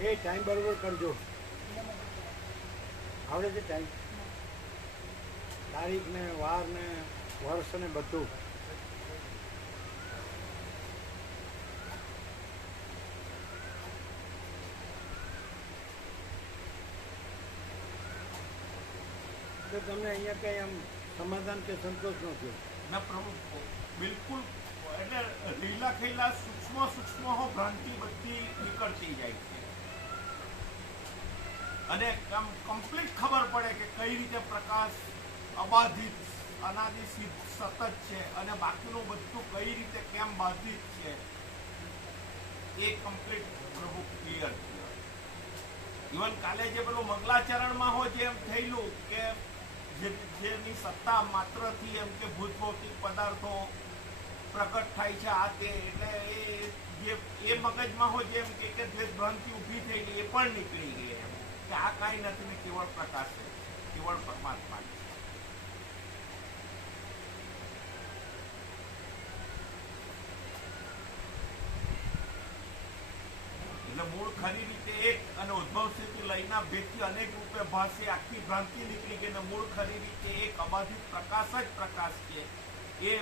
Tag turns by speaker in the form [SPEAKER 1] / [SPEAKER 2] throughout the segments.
[SPEAKER 1] એ time બરોબર કરજો. આવડે છે ટાઈમ તારીખ ને વાર ને વર્ષ ને બધું. તો તમને અહીંયા કઈ આમ સમાધાન કે સંતોષ ન થયો?
[SPEAKER 2] ના, પ્રભુ, બિલકુલ. એટલે લીલા ખેલા સૂક્ષ્મ સૂક્ષ્મ ભ્રાંતિ બધી નીકળતી જાય છે. અને કમ્પ્લીટ ખબર પડે કે કઈ રીતે પ્રકાશ અબાધિત અનાદિ સતત છે અને બાકીનું બધું કઈ રીતે કેમ બાધિત છે, એ કમ્પ્લીટ પ્રભુ ક્લિયર ઇવન કાલે જે પેલું મંગલાચરણમાં હો જેમ થયેલું કે જે જેની સત્તા માત્રથી એમ કે ભૂત ભૌતિક પદાર્થો પ્રકટ થાય છે, આ તે એટલે એ જે એ મગજમાં હોય જેમ કે જે ભ્રાંતિ ઊભી થયેલી એ પણ નીકળી ગઈ એમ. કે આ કાંઈ નથી કેવળ પ્રકાશ છે, કેવળ પરમાત્મા છે. એટલે મૂળ ખરી રીતે એક અને ઉદ્ભવ સ્થિતિ લઈના ભેદથી અનેક રૂપે ભાષે આખી ભ્રાંતિ નીકળી ગઈ અને મૂળ ખરી રીતે એક અબાધિત પ્રકાશ જ પ્રકાશ છે. એ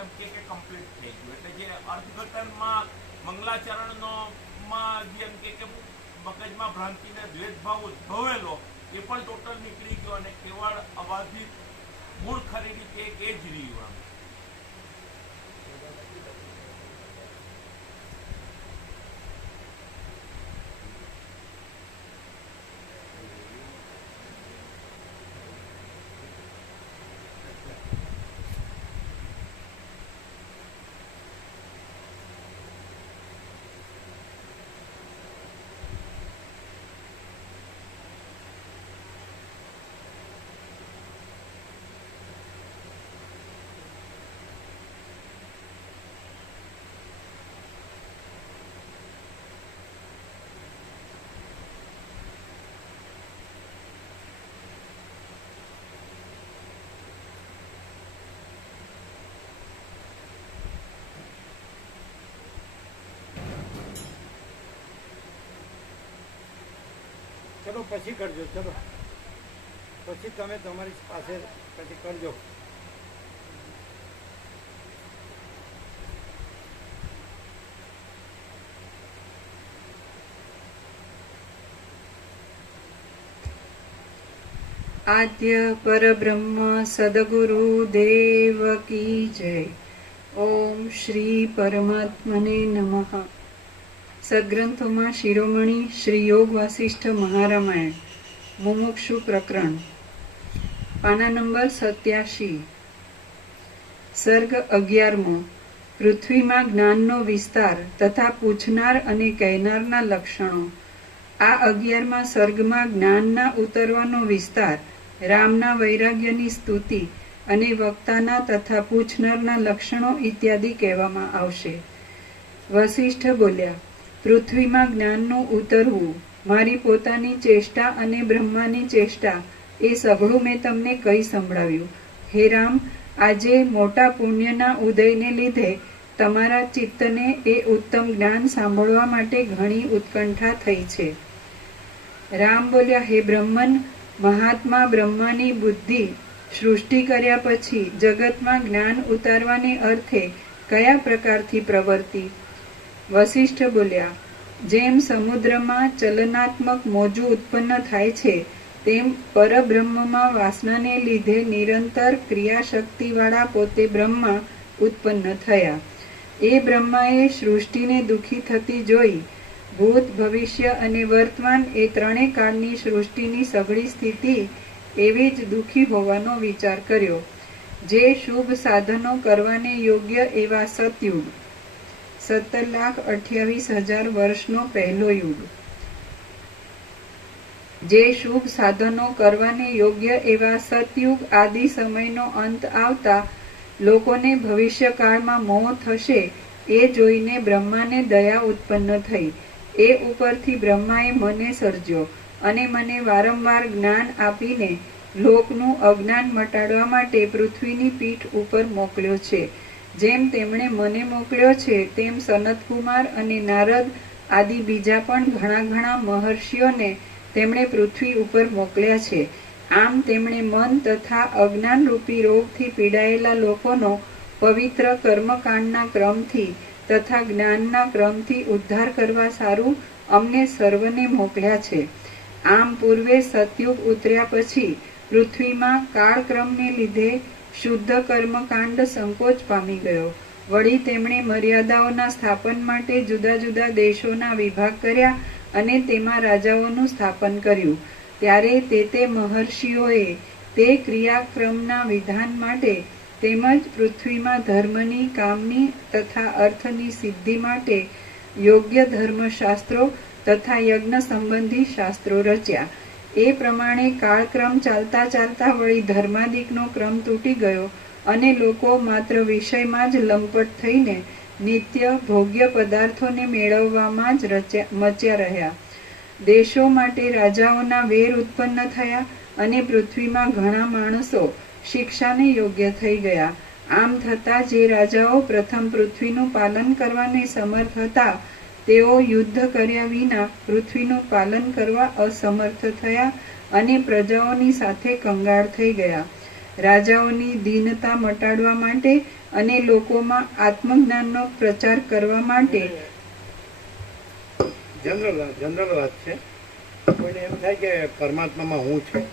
[SPEAKER 2] એમ કે કે કમ્પ્લીટ થઈ ગયું. એટલે જે અર્થઘટનમાં, મંગલાચરણનો માં જે એમ કે કે મગજમાં ભ્રાંતિને દ્વેષભાવ ઉદ્ભવેલો, એ પણ ટોટલ નીકળી ગયો અને કેવળ અબાધિત મૂળ ખરીદી કે એ જ રહ્યું
[SPEAKER 1] ચલો, પછી કરજો, ચલો. પછી તમે તમારી પાસે પછી કરજો.
[SPEAKER 3] આદ્ય પરબ્રહ્મ સદગુરુ દેવ કી જય. ઓમ શ્રી પરમાત્મને નમઃ. સદગ્રંથોમાં શિરોમણી શ્રી યોગ વાસિષ્ઠ મહારામાયણ, મુમુક્ષુ પ્રકરણ. પાના નંબર સત્યાશી. સર્ગ અગિયારમો. પૃથ્વીમાં જ્ઞાનનો વિસ્તાર તથા પૂછનાર અને કહેનારના લક્ષણો. આ અગિયારમાં સર્ગમાં જ્ઞાનના ઉતરવાનો વિસ્તાર, રામના વૈરાગ્યની સ્તુતિ અને વક્તાના તથા પૂછનારના લક્ષણો ઇત્યાદિ કહેવામાં આવશે. વસિષ્ઠ બોલ્યા પૃથ્વીમાં જ્ઞાનનું ઉતરવું. મારી પોતાની ચેષ્ટા અને બ્રહ્માની ચેષ્ટા એ સઘળું મેં તમને કહી સંભળાવ્યું. હે રામ, આજે મોટા પુણ્યના ઉદયને લીધે તમારા ચિત્તને એ ઉત્તમ જ્ઞાન સાંભળવા માટે ઘણી ઉત્કંઠા થઈ છે. રામ બોલ્યા, હે બ્રહ્મન, મહાત્મા બ્રહ્માની બુદ્ધિ સૃષ્ટિ કર્યા પછી જગતમાં જ્ઞાન ઉતારવાને અર્થે કયા પ્રકારથી પ્રવર્તી? વશિષ્ઠ બોલ્યા, જેમ સમુદ્રમાં ચલનાત્મક મોજું ઉત્પન્ન થાય છે, તેમ પરબ્રહ્મમાં વાસનાને લીધે નિરંતર ક્રિયાશક્તિવાળા પોતે બ્રહ્મા ઉત્પન્ન થયા. એ બ્રહ્માએ સૃષ્ટિને દુઃખી થતી જોઈ. ભૂત, ભવિષ્ય અને વર્તમાન એ ત્રણેય કાળની સૃષ્ટિની સઘળી સ્થિતિ એવી જ દુઃખી હોવાનો વિચાર કર્યો. જે શુભ સાધનો કરવાને યોગ્ય એવા સતયુગ સત્તર લાખ અઠ્યાવીસ હજાર વર્ષનો પહેલો યુગ. જે શુભ સાધનો કરવાને યોગ્ય એવા સતયુગ આદિ સમયનો અંત આવતા લોકોને ભવિષ્યકાળમાં મોહ થશે એ જોઈને બ્રહ્માને દયા ઉત્પન્ન થઈ. એ ઉપરથી બ્રહ્માએ મને સર્જ્યો અને મને વારંવાર જ્ઞાન આપીને લોકનું અજ્ઞાન મટાડવા માટે પૃથ્વીની પીઠ ઉપર મોકલ્યો છે. જેમ તેમણે મને મોકલ્યો છે, તેમ સનતકુમાર અને નારદ આદિ બીજા પણ ઘણા ઘણા મહર્ષિઓને તેમણે પૃથ્વી ઉપર મોકલ્યા છે. આમ તેમણે મન તથા અજ્ઞાનરૂપી રોગથી પીડાયેલા લોકોનો પવિત્ર કર્મકાંડના ક્રમથી તથા જ્ઞાનના ક્રમથી ઉદ્ધાર કરવા સારું અમને સર્વને મોકલ્યા છે. આમ પૂર્વે સતયુગ ઉતર્યા પછી પૃથ્વીમાં કાળક્રમને લીધે શુદ્ધ કર્મકાંડ સંકોચ પામી ગયો. વળી તેમણે મર્યાદાઓના સ્થાપન માટે જુદા જુદા દેશોના વિભાગ કર્યા અને તેમાં રાજાઓનું સ્થાપન કર્યું. ત્યારે તે તે મહર્ષિઓએ તે ક્રિયાક્રમના વિધાન માટે તેમજ પૃથ્વીમાં ધર્મની, કામની તથા અર્થની સિદ્ધિ માટે યોગ્ય ધર્મશાસ્ત્રો તથા યજ્ઞ સંબંધી શાસ્ત્રો રચ્યા. એ પ્રમાણે કાળક્રમ ચાલતા ચાલતા વળી ધર્માદિકનો ક્રમ તૂટી ગયો અને લોકો માત્ર વિષયમાં જ લંપટ થઈને નિત્ય ભોગ્ય પદાર્થોને મેળવવામાં જ મચ્યા રહ્યા. દેશો માટે રાજાઓના વેર ઉત્પન્ન થયા અને પૃથ્વીમાં ઘણા માણસો શિક્ષાને યોગ્ય થઈ ગયા. આમ થતાં જે રાજાઓ પ્રથમ પૃથ્વીનું પાલન કરવાને સમર્થ હતા તેઓ યુદ્ધ કર્યા વિના પૃથ્વીનું પાલન કરવા અસમર્થ થયા અને પ્રજાઓની સાથે કંગાળ થઈ ગયા. રાજાઓની દીનતા મટાડવા માટે અને લોકોમાં આત્મજ્ઞાનનો પ્રચાર કરવા માટે
[SPEAKER 1] જનરલ જનરલ વાત છે. કોઈને એમ થાય કે પરમાત્મામાં હું છું.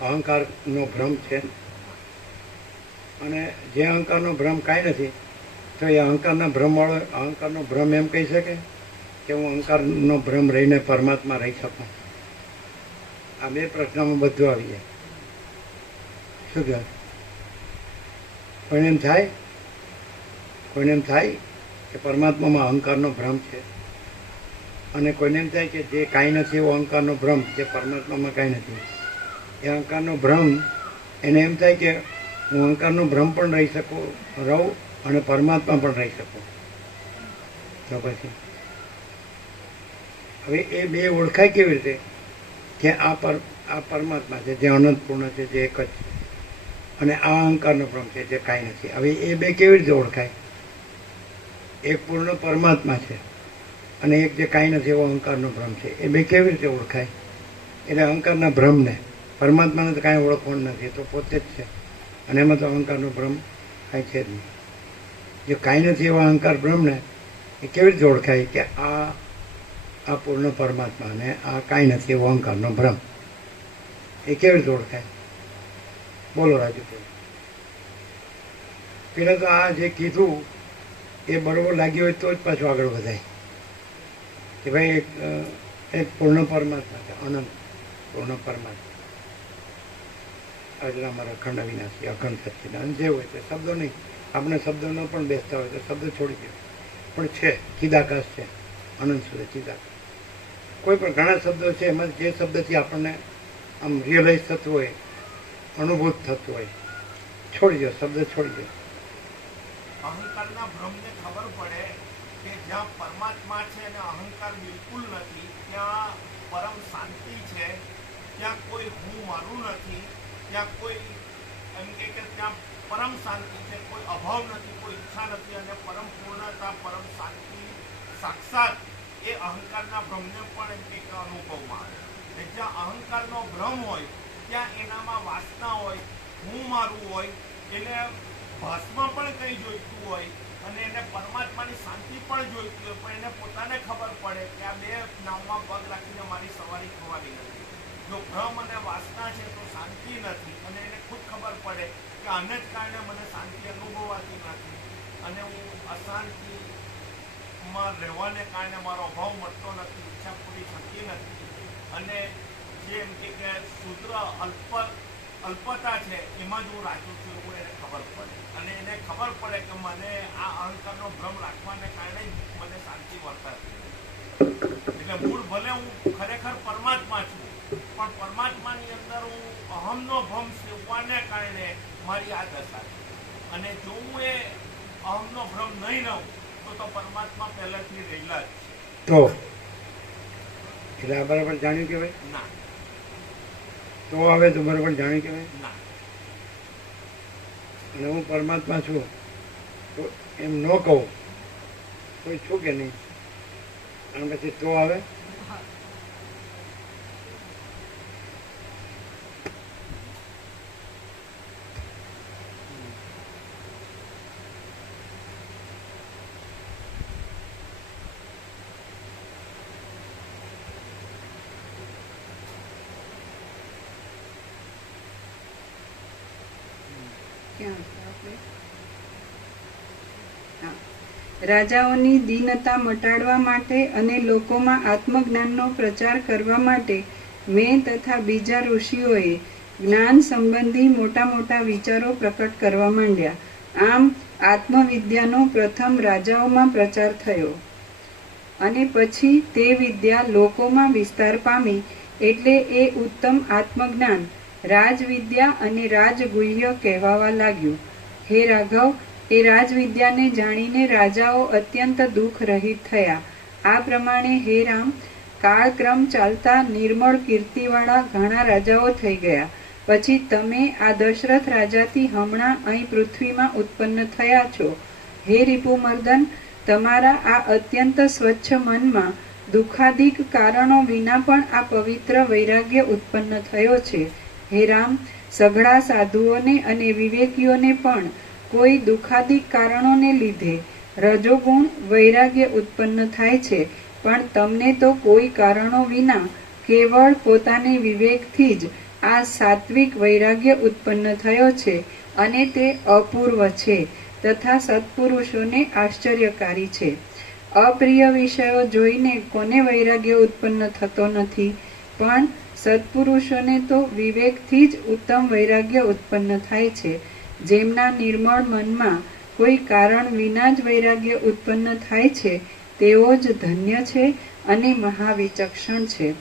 [SPEAKER 1] અહંકારનો ભ્રમ છે. અને જે અહંકારનો ભ્રમ કાંઈ નથી તો એ અહંકારના ભ્રમવાળો અહંકારનો ભ્રમ એમ કહી શકે કે હું અહંકારનો ભ્રમ રહીને પરમાત્મા રહી શકું? આ બે પ્રશ્નમાં બધું આવી જાય. શું કહે? કોઈને એમ થાય? કોઈને એમ થાય કે પરમાત્મામાં અહંકારનો ભ્રમ છે? અને કોઈને એમ થાય કે જે કાંઈ નથી એવો અહંકારનો ભ્રમ જે પરમાત્મામાં કાંઈ નથી? એ અહંકારનો ભ્રમ એને એમ થાય કે હું અહંકારનો ભ્રમ પણ રહી શકું, રહું અને પરમાત્મા પણ રહી શકું. તો પછી. હવે એ બે ઓળખાય કેવી રીતે? કે આ પર, આ પરમાત્મા છે, જે અનંતપૂર્ણ છે, જે એક જ છે. અને આ અહંકારનો ભ્રમ છે, જે કાંઈ નથી. હવે એ બે કેવી રીતે ઓળખાય? એક પૂર્ણ પરમાત્મા છે અને એક જે કાંઈ નથી, એવો અહંકારનો ભ્રમ છે. એ બે કેવી રીતે ઓળખાય? એટલે અહંકારના ભ્રમને, પરમાત્માને તો કાંઈ ઓળખવાનું નથી તો પોતે જ છે. અને એમાં તો અહંકારનો ભ્રમ કાંઈ છે જ નહીં. જે કાંઈ નથી એવા અહંકાર બ્રહ્મને, એ કેવી રીતે ઓળખાય કે આ આ પૂર્ણ પરમાત્મા અને આ કાંઈ નથી એવો અહંકારનો ભ્રમ? એ કેવી રીતે ઓળખાય? બોલો રાજુ પેલા તો આ જે કીધું, એ બરોબર લાગ્યું હોય તો જ પાછું આગળ વધાય. કે ભાઈ, એક એક પૂર્ણ પરમાત્મા છે, અનંત પૂર્ણ પરમાત્મા. અજરામાં અખંડ અવિનાશી, અખંડ સચ્ચિદાન જે હોય તે શબ્દો નહીં. આપણે શબ્દનો પણ બેસતા હોય તો શબ્દ છોડી દે. પણ છે, ચિદાકાશ છે. અનંત સુધી ચિદાકાશ. કોઈ પણ ઘણા શબ્દો છે, એમાં જે શબ્દથી આપણને આમ રિયલાઇઝ થતું હોય, અનુભૂત થતું હોય, છોડી દો, શબ્દ છોડી દો.
[SPEAKER 2] અહંકારના ભ્રમને ખબર પડે કે જ્યાં પરમાત્મા છે અને અહંકાર બિલકુલ નથી, ત્યાં પરમ શાંતિ છે, ત્યાં કોઈ હું મારું નથી, ત્યાં કોઈ એમ કે ત્યાં પરમ શાંતિ છે, કોઈ અભાવ નથી, કોઈ ઈચ્છા નથી અને પરમ પૂર્ણતા, પરમ શાંતિ, સાક્ષાત એ અહંકારના ભ્રમને પણ એમ કે કે અનુભવમાં આવે. ને જ્યાં અહંકારનો ભ્રમ હોય, ત્યાં એનામાં વાસના હોય, હું મારું હોય, એને ભસ્મ પણ કંઈ જોઈતું હોય અને એને પરમાત્માની શાંતિ પણ જોઈતી હોય, પણ એને પોતાને ખબર પડે કે આ બે નામમાં પગ રાખીને મારી સવારી થવાની નથી. જો ભ્રમ અને વાસના છે તો શાંતિ નથી અને એને ખુદ ખબર પડે આને જ કારણે મને શાંતિ અનુભવાતી નથી. અને હું અશાંતિમાં રહેવાને કારણે મારો અભાવ મળતો નથી, ઈચ્છા પૂરી થતી નથી. અને જેમ કે શુદ્ર અલ્પ, અલ્પતા છે, એમાં જ હું રાજુ છું એવું એને ખબર પડે. અને એને ખબર પડે કે મને આ અહંકારનો ભ્રમ રાખવાને કારણે મને શાંતિ વર્તાતી. એટલે મૂળ ભલે હું ખરેખર પરમાત્મા છું, પણ પરમાત્માની અંદર હું અહમનો ભ્રમ સેવવાને કારણે મારી આ દશા અને જો હું એ અહમનો ભ્રમ નહીં રહું તો તો પરમાત્મા પહેલાથી રહેલા જ છે.
[SPEAKER 1] તો? એટલે આ બરાબર જાણ્યું કહેવાય?
[SPEAKER 2] ના.
[SPEAKER 1] તો આવે તો બરાબર જાણ્યું કહેવાય?
[SPEAKER 2] ના.
[SPEAKER 1] અને હું પરમાત્મા છું તો એમ ન કહું કોઈ છું કે નહીં? અને પછી તો આવે?
[SPEAKER 3] રાજાઓની દીનતા મટાડવા માટે અને લોકોમાં આત્મજ્ઞાનનો પ્રચાર કરવા માટે મેં તથા બીજા ઋષિઓએ જ્ઞાન સંબંધી મોટા મોટા વિચારો પ્રકટ કરવા માંડ્યા. આમ, આત્મવિદ્યાનો પ્રથમ રાજાઓમાં પ્રચાર થયો. અને પછી તે વિદ્યા લોકોમાં વિસ્તાર પામી એટલે એ ઉત્તમ આત્મજ્ઞાન રાજવિદ્યા અને રાજગુહ્ય કહેવાવા લાગ્યું. હે રાઘવ, એ રાજવિદ્યાને જાણીને રાજાઓ અત્યંત દુઃખ રહિત થયા. આ પ્રમાણે હે રામ, કાળક્રમ ચાલતા નિર્મળ કીર્તિવાળા ઘણા રાજાઓ થઈ ગયા. પછી તમે આ દશરથ રાજાથી હમણાં અહીં પૃથ્વીમાં ઉત્પન્ન થયા છો. હે રિપુમર્દન, તમારા આ અત્યંત સ્વચ્છ મનમાં દુઃખાદિક કારણો વિના પણ આ પવિત્ર વૈરાગ્ય ઉત્પન્ન થયો છે. હે રામ, સઘળા સાધુઓને અને વિવેકીઓને પણ કોઈ દુઃખાદી કારણોને લીધે રજોગુણ વૈરાગ્ય ઉત્પન્ન થાય છે, પણ તમને તો કોઈ કારણો વિના કેવળ પોતાની વિવેકથી જ આ સાત્વિક વૈરાગ્ય ઉત્પન્ન થયો છે અને તે અપૂર્વ છે તથા સત્પુરુષોને આશ્ચર્યકારી છે. અપ્રિય વિષયો જોઈને કોને વૈરાગ્ય ઉત્પન્ન થતો નથી? પણ સત્પુરુષોને તો વિવેકથી જ ઉત્તમ વૈરાગ્ય ઉત્પન્ન થાય છે. જેમના નિર્મળ મનમાં કોઈ કારણ વિના જ વૈરાગ્ય ઉત્પન્ન થાય છે, તેઓ જ ધન્ય છે અને મહાવિચક્ષણ છે.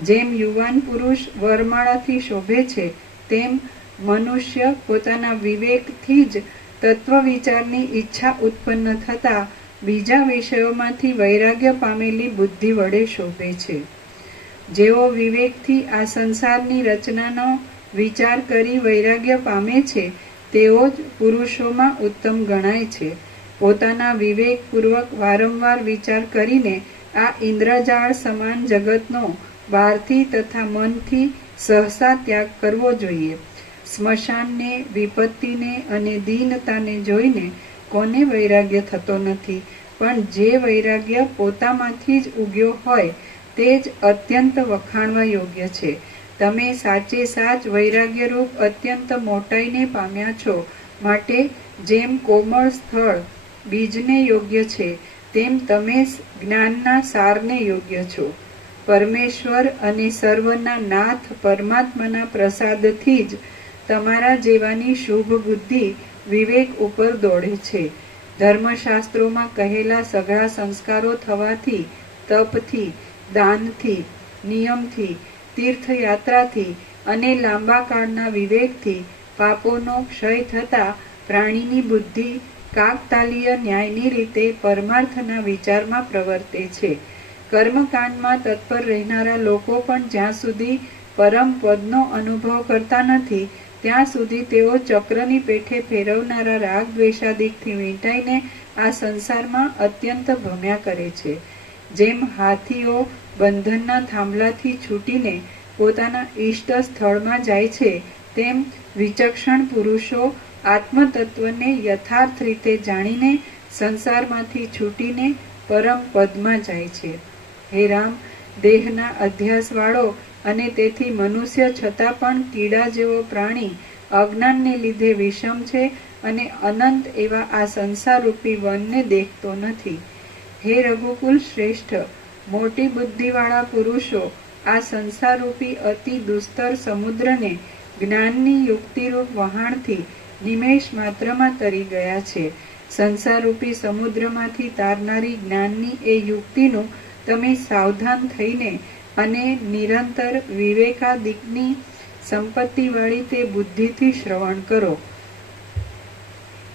[SPEAKER 3] જેમ યુવાન પુરુષ વરમાળાથી શોભે છે, તેમ મનુષ્ય પોતાના વિવેકથી જ તત્વ વિચારની ઈચ્છા ઉત્પન્ન થતા બીજા વિષયોમાંથી વૈરાગ્ય પામેલી બુદ્ધિ વડે શોભે છે. જેઓ વિવેકથી આ સંસારની રચનાનો વિચાર કરી વૈરાગ્ય પામે છે, તેઓ જ પુરુષોમાં ઉત્તમ ગણાય છે. પોતાના વિવેકપૂર્વક વારંવાર વિચાર કરીને આ ઇન્દ્રજાળ સમાન જગતનો બહારથી તથા મનથી સહસા ત્યાગ કરવો જોઈએ. સ્મશાનને, વિપત્તિને અને દીનતાને જોઈને કોને વૈરાગ્ય થતો નથી, પણ જે વૈરાગ્ય પોતામાંથી જ ઉગ્યો હોય તે જ અત્યંત વખાણવા યોગ્ય છે. તમે સાચે સાચ વૈરાગ્યરૂપ અત્યંત મોટાઈને પામ્યા છો. માટે જેમ કોમળ સ્થળ બીજને યોગ્ય છે, તેમ તમે જ્ઞાનના સારને યોગ્ય છો. પરમેશ્વર અને સર્વના નાથ પરમાત્માના પ્રસાદથી જ તમારા જેવાની શુભ બુદ્ધિ વિવેક ઉપર દોડે છે. ધર્મશાસ્ત્રોમાં કહેલા સઘળા સંસ્કારો થવાથી, તપથી દાનથી, નિયમથી, તીર્થયાત્રાથી અને લાંબા કાળના વિવેકથી પાપોનો ક્ષય થતા પ્રાણીની બુદ્ધિ કાકતાલીય ન્યાયની રીતે પરમાર્થના વિચારમાં પ્રવર્તે છે. કર્મકાંડમાં તત્પર રહેનારા લોકો પણ જ્યાં સુધી પરમ પદનો અનુભવ કરતા નથી, ત્યાં સુધી તેઓ ચક્રની પેઠે ફેરવનારા રાગ દ્વેષાદિકથી વીંટાઈને આ સંસારમાં અત્યંત ભમ્યા કરે છે. જેમ હાથીઓ બંધનના થાંભલાથી છૂટીને પોતાના ઈષ્ટ સ્થળમાં જાય છે, તેમ વિચક્ષણ પુરુષો આત્મતત્વને યથાર્થ રીતે જાણીને સંસારમાંથી છૂટીને પરમ પદમાં જાય છે. હે રામ, દેહના અધ્યાસવાળો અને તેથી મનુષ્ય છતાં પણ કીડા જેવો પ્રાણી અજ્ઞાનને લીધે વિષમ છે અને અનંત એવા આ સંસારરૂપી વનને દેખતો નથી. હે રઘુકુલ શ્રેષ્ઠ મોટી બુદ્ધિવાળા પુરુષો આ સંસારરૂપી અતિ દુસ્તર સમુદ્રને જ્ઞાનની યુક્તિરૂપ વહાણથી નિમેષ માત્રમાં તરી ગયા છે. સંસારરૂપી સમુદ્રમાંથી તારનારી જ્ઞાનની એ યુક્તિનું તમે સાવધાન થઈને અને નિરંતર વિવેકાદિકની સંપત્તિવાળી તે બુદ્ધિથી શ્રવણ કરો.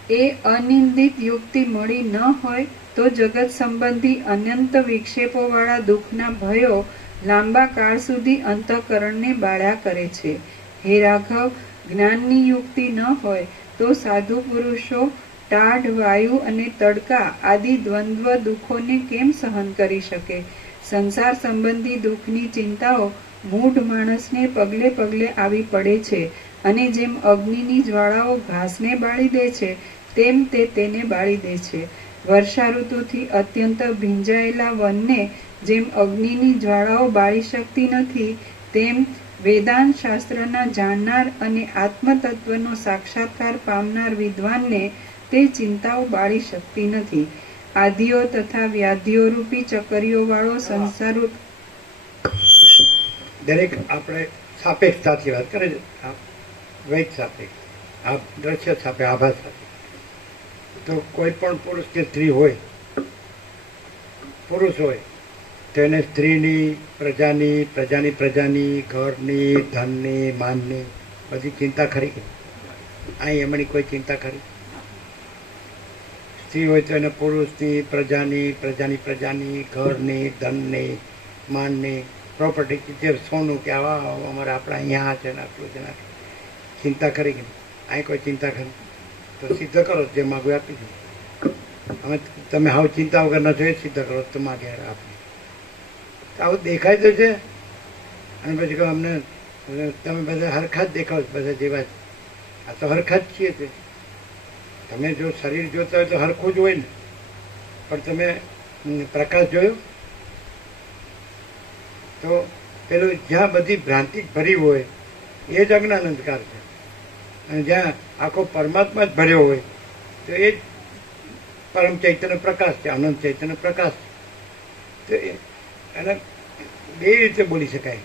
[SPEAKER 3] એ અનિંદિત યુક્તિ મળી ન હોય તો જગત સંબંધી અનંત વિક્ષેપોવાળા દુઃખના ભયો લાંબા કાળ સુધી અંતઃકરણને બાળ્યા કરે છે. હે રાઘવ, જ્ઞાનની યુક્તિ ન હોય તો સાધુ પુરુષો, ટાઢ વાયુ અને તડકા આદિ દ્વંદ્વ દુઃખોને કેમ સહન કરી શકે? સંસાર સંબંધી દુઃખની ચિંતાઓ મૂઢ માણસને પગલે પગલે આવી પડે છે અને જેમ અગ્નિની જ્વાળાઓ ઘાસને બાળી દે છે, તેમ તે તેને બાળી દે છે. વર્ષા ઋતુથી અત્યંત ભીંજાયેલા વનને જેમ અગ્નિની જ્વાળાઓ બાળી શકતી નથી, તેમ વેદાંત શાસ્ત્રના જાણનાર અને આત્મતત્વનો સાક્ષાત્કાર પામનાર વિદ્વાનને તે ચિંતાઓ બાળી શકતી નથી. આદિઓ તથા વ્યાધિઓ રૂપી ચકરીઓ વાળો સંસાર
[SPEAKER 1] દરેક આપણે સાપેક્ષતાથી વાત કરે છે. વૈદ સાપેક્ષ આ દ્રશ્ય સાપે આભાસ સાપે. તો કોઈ પણ પુરુષ કે સ્ત્રી હોય, પુરુષ હોય તો એને સ્ત્રીની, પ્રજાની પ્રજાની પ્રજાની, ઘરની, ધનની, માનની બધી ચિંતા ખરી કે? અહીં એમની કોઈ ચિંતા ખરી? સ્ત્રી હોય તો એને પુરુષની, પ્રજાની પ્રજાની પ્રજાની, ઘરની, ધનની, માનની પ્રોપર્ટી જે સોનું કે આવા અમારે આપણા અહીંયા છે ને આટલું છે ને ચિંતા ખરી કે? અહીં કોઈ ચિંતા કરી તો સિદ્ધ કરો, જે માગું આપી દઉં અમે તમે હાવ ચિંતા વગર ન જોઈએ સિદ્ધ કરો, તો માગે આપી આવું દેખાય તો છે. અને પછી અમને તમે બધા હરખા જ દેખાવ બધા જેવા આ તો હરખા જ છીએ તે. તમે જો શરીર જોતા હોય તો હરખું જ હોય ને. પણ તમે પ્રકાશ જોયો? તો પેલું જ્યાં બધી ભ્રાંતિ ભરી હોય, એ જ અજ્ઞાનંદકાર છે. અને જ્યાં આખો પરમાત્મા જ ભર્યો હોય, તો એ જ પરમ ચૈતન્ય પ્રકાશ છે, અનંત ચૈતન્ય પ્રકાશ તો એ, અને બે રીતે બોલી શકાય.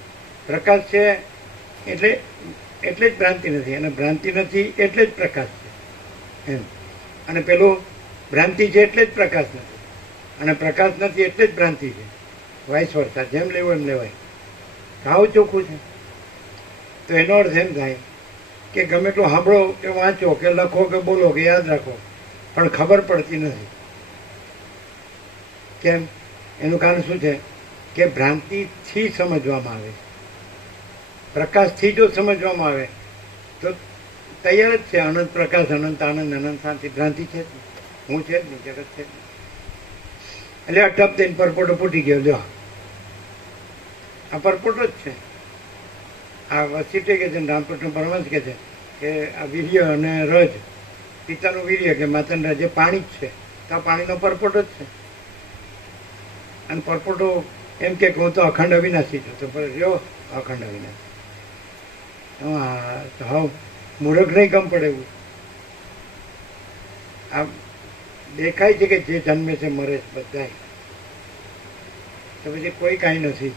[SPEAKER 1] પ્રકાશ છે એટલે એટલે જ ભ્રાંતિ નથી, અને ભ્રાંતિ નથી એટલે જ પ્રકાશ છે. એમ. અને પેલું, ભ્રાંતિ છે એટલે જ પ્રકાશ નથી. અને પ્રકાશ નથી એટલે જ ભ્રાંતિ છે. વાઇસ વર્ષા જેમ લેવું એમ લેવાય. ભાવ ચોખ્ખું છે. તો એનો અર્થ એમ થાય કે ગમે એટલું સાંભળો કે વાંચો કે લખો કે બોલો કે યાદ રાખો, પણ ખબર પડતી નથી. કેમ? એનું કારણ શું છે? કે ભ્રાંતિથી સમજવામાં આવે પ્રકાશથી જો સમજવામાં આવે, તો તૈયાર જ છે. અનંત પ્રકાશ, અનંત આનંદ, અનંત શાંતિ. ભ્રાંતિ છે. હું છે જ નહીં, જગત છે એટલે આ ટપ દઈને પરપોટો ફૂટી ગયો. જો. આ પરપોટો જ છે. આ વસીટે કે છે રામકૃષ્ણ પરમંશ કે છે, કે આ વીર્ય અને રજ, પિતાનું વીર્ય કે માતાનું રજ એ પાણી જ છે, તો આ પાણીનો પરપોટો જ છે. અને પરપોટો એમ કે હું તો અખંડ અવિનાશી છું, તો પણ રહ્યો અખંડ અવિનાશી. હા તો હાવ મૂર્ખ નહીં ગમ પડે એવું. આ દેખાય છે કે જે જન્મે છે મરે છે બધાય. તો પછી કોઈ કાંઈ નથી.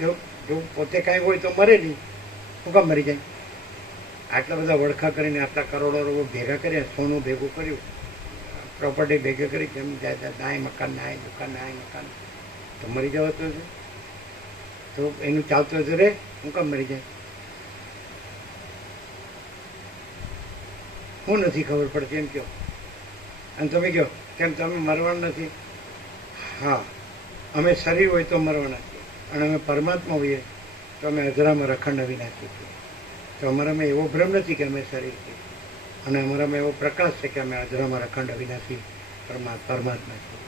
[SPEAKER 1] જો જો પોતે કાંઈ હોય તો મરે નહીં. શું કામ મરી જાય? આટલા બધા વળખા કરીને આટલા કરોડો રૂપિયા ભેગા કર્યા, સોનું ભેગું કર્યું. પ્રોપર્ટી ભેગી કરી જમીન જાયદાદ નાય મકાન, નાય દુકાન, નાય મકાન. તો મરી જવાતું છે. તો એનું ચાલતું હતું રે શું કામ મરી જાય? હું નથી ખબર પડતી, એમ કહો અને તમે કહો કેમ તમે મરવાના નથી? હા. અમે શરીર હોય તો મરવાના. અને અમે પરમાત્મા હોઈએ તો અમે અજરામાં રખંડ નાખીએ છીએ. તો અમારામાં એવો ભ્રમ નથી કે અમે શરીર છીએ. અને અમારામાં એવો પ્રકાશ છે કે અમે અજરામાં આવી અવિનાશી પરમા પરમાત્મા છીએ.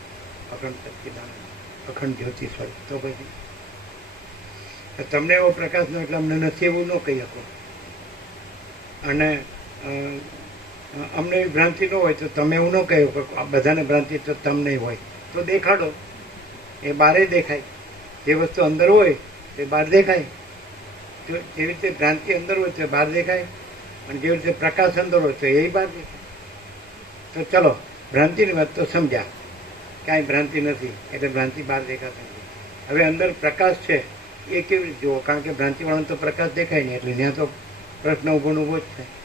[SPEAKER 1] અખંડ સચ્ચિદાનંદ, અખંડ જ્યોતિ સ્વરૂપ તો પછી. તમને એવો પ્રકાશ નો એટલે અમને નથી એવું ન કહી શકો. અને અમને ભ્રાંતિ ન હોય તો તમે એવું ન કહ્યું કે બધાને ભ્રાંતિ તો તમને હોય. તો દેખાડો. એ બારે દેખાય. જે વસ્તુ અંદર હોય, તે બહાર દેખાય. જેવી રીતે ભ્રાંતિ અંદર હોય, તો બહાર દેખાય. અને જેવી રીતે પ્રકાશ અંદર હોય, તો એ બહાર દેખાય. તો ચલો, ભ્રાંતિની વાત તો સમજ્યા. કાંઈ ભ્રાંતિ નથી, એટલે ભ્રાંતિ બહાર દેખાતી નથી. હવે અંદર પ્રકાશ છે, એ કેવી રીતે? જુઓ, કારણ કે ભ્રાંતિવાળાને તો પ્રકાશ દેખાય નહીં, એટલે ત્યાં તો પ્રશ્ન ઊભો ઊભો જ છે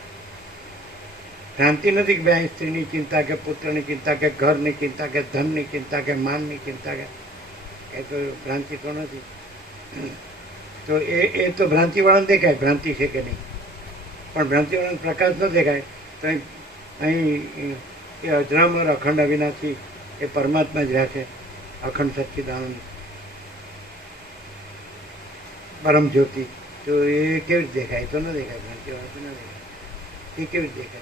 [SPEAKER 1] ભ્રાંતિ નથી કે ભાઈ સ્ત્રીની ચિંતા કે પુત્રની ચિંતા કે ઘરની ચિંતા કે ધનની ચિંતા કે માનની ચિંતા કે એ તો ભ્રાંતિ તો નથી. તો એ એ તો ભ્રાંતિવાળાને દેખાય, ભ્રાંતિ છે કે નહીં? પણ ભ્રાંતિવાળાને પ્રકાશ ન દેખાય, તો અહીં એ અજરામર અખંડ અવિનાશી એ પરમાત્મા જ રહ્યા છે, અખંડ સચ્ચિદાનંદ. પરમ જ્યોતિ. તો એ કેવી રીતે દેખાય? તો ન દેખાય, ભ્રાંતિવાળા તો ન દેખાય. એ કેવી રીતે દેખાય?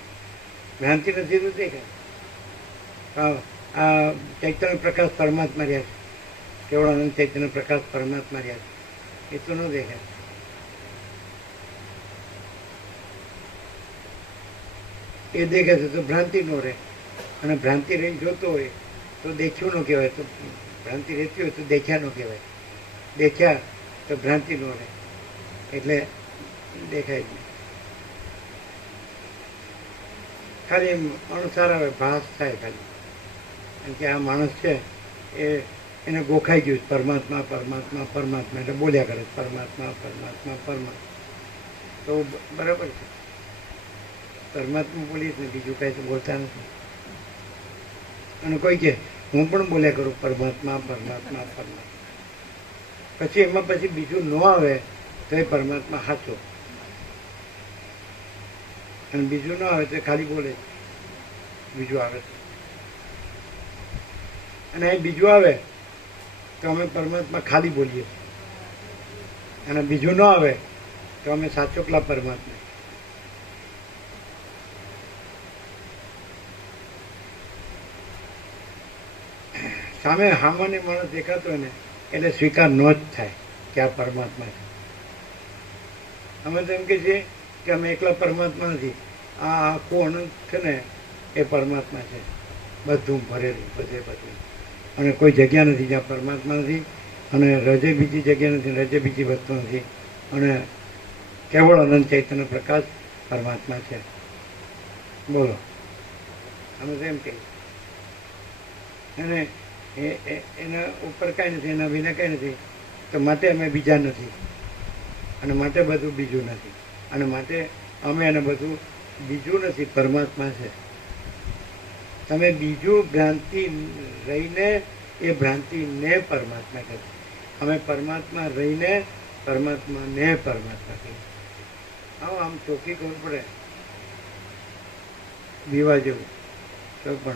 [SPEAKER 1] ભ્રાંતિ નથી તો દેખાય. આ ચૈતન્ય પ્રકાશ પરમાત્મા રહ્યા છે. કેવળ અનંત ચૈતન્ય પ્રકાશ પરમાત્મા રહ્યા છે. એ તો ન દેખાય. એ દેખે છે તો ભ્રાંતિ નો રહે. અને ભ્રાંતિ રહી જોતો હોય તો દેખ્યું ન કહેવાય. તો ભ્રાંતિ રહેતી હોય તો દેખ્યા ન કહેવાય. દેખ્યા તો ભ્રાંતિ નો રહે. એટલે દેખાય નહીં. ખાલી અણસાર આવે, ભાસ થાય ખાલી. કારણ કે આ માણસ છે, એ એને ગોખાઈ ગયું પરમાત્મા પરમાત્મા પરમાત્મા, એટલે બોલ્યા કરે પરમાત્મા પરમાત્મા પરમાત્મા. તો બરાબર છે. પરમાત્મા બોલીએ ને બીજું કાંઈ તો બોલતા નથી. અને કોઈ કે, હું પણ બોલ્યા કરું, પરમાત્મા પરમાત્મા પરમાત્મા. પછી એમાં પછી બીજું ન આવે, તો એ પરમાત્મા સાચો અને બીજું ન આવે તો ખાલી બોલે બીજું આવે અને અહીં બીજું આવે તો અમે પરમાત્મા ખાલી બોલીએ. અને બીજું ન આવે તો અમે સાચોકલા પરમાત્મા. સામે સામાન્ય માણસ દેખાતો હોય ને, એટલે સ્વીકાર ન જ થાય કે આ પરમાત્મા છે. અમે તો એમ કે છીએ કે અમે એકલા પરમાત્મા નથી. આ આખું અનંત છે ને, એ પરમાત્મા છે. બધું ભરેલું, બધે બધું. અને કોઈ જગ્યા નથી જ્યાં પરમાત્મા નથી અને રજે બીજી જગ્યા નથી, રજે બીજી વસ્તુ નથી. અને કેવળ અનંત ચૈતન્ય પ્રકાશ પરમાત્મા છે. બોલો. અમે તો એમ કહીએ. અને એ એના ઉપર કાંઈ નથી, એના વિના કાંઈ નથી. તો માટે અમે બીજા નથી. અને માટે બધું બીજું નથી. અને માટે અમે એને બધું બીજું નથી, પરમાત્મા છે. તમે બીજું ભ્રાંતિ રહીને એ ભ્રાંતિને પરમાત્મા કહે. અમે પરમાત્મા રહીને પરમાત્માને પરમાત્મા કહે. આવો આમ ચોખ્ખી ખબર પડે? દીવા જેવું. તો પણ